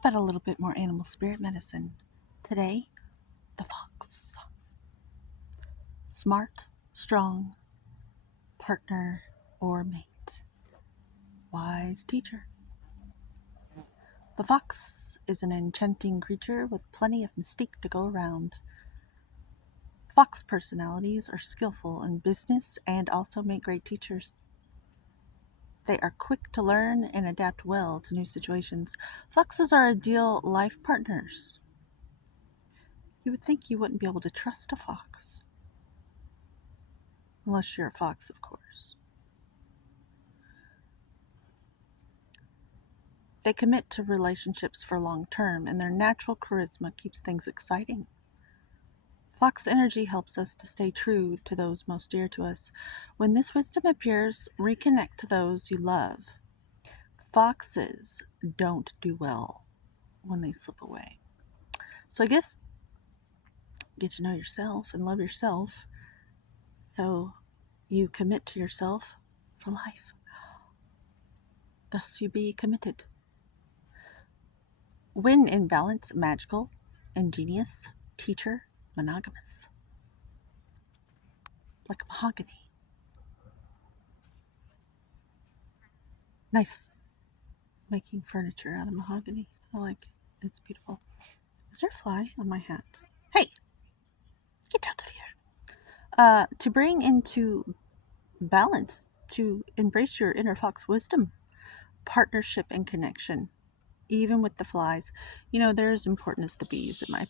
about a little bit more animal spirit medicine? Today, the fox. Smart, strong, partner, or mate. Wise teacher. The fox is an enchanting creature with plenty of mystique to go around. Fox personalities are skillful in business and also make great teachers. They are quick to learn and adapt well to new situations. Foxes are ideal life partners. You would think you wouldn't be able to trust a fox. Unless you're a fox, of course. They commit to relationships for long term, and their natural charisma keeps things exciting. Fox energy helps us to stay true to those most dear to us. When this wisdom appears, reconnect to those you love. Foxes don't do well when they slip away. So I guess get to know yourself and love yourself so you commit to yourself for life. Thus you be committed. When in balance, magical, ingenious, teacher, monogamous. Like mahogany. Nice. Making furniture out of mahogany. I like it. It's beautiful. Is there a fly on my hat? Hey! Get out of here. To bring into balance, to embrace your inner fox wisdom, partnership and connection, even with the flies. They're as important as the bees in my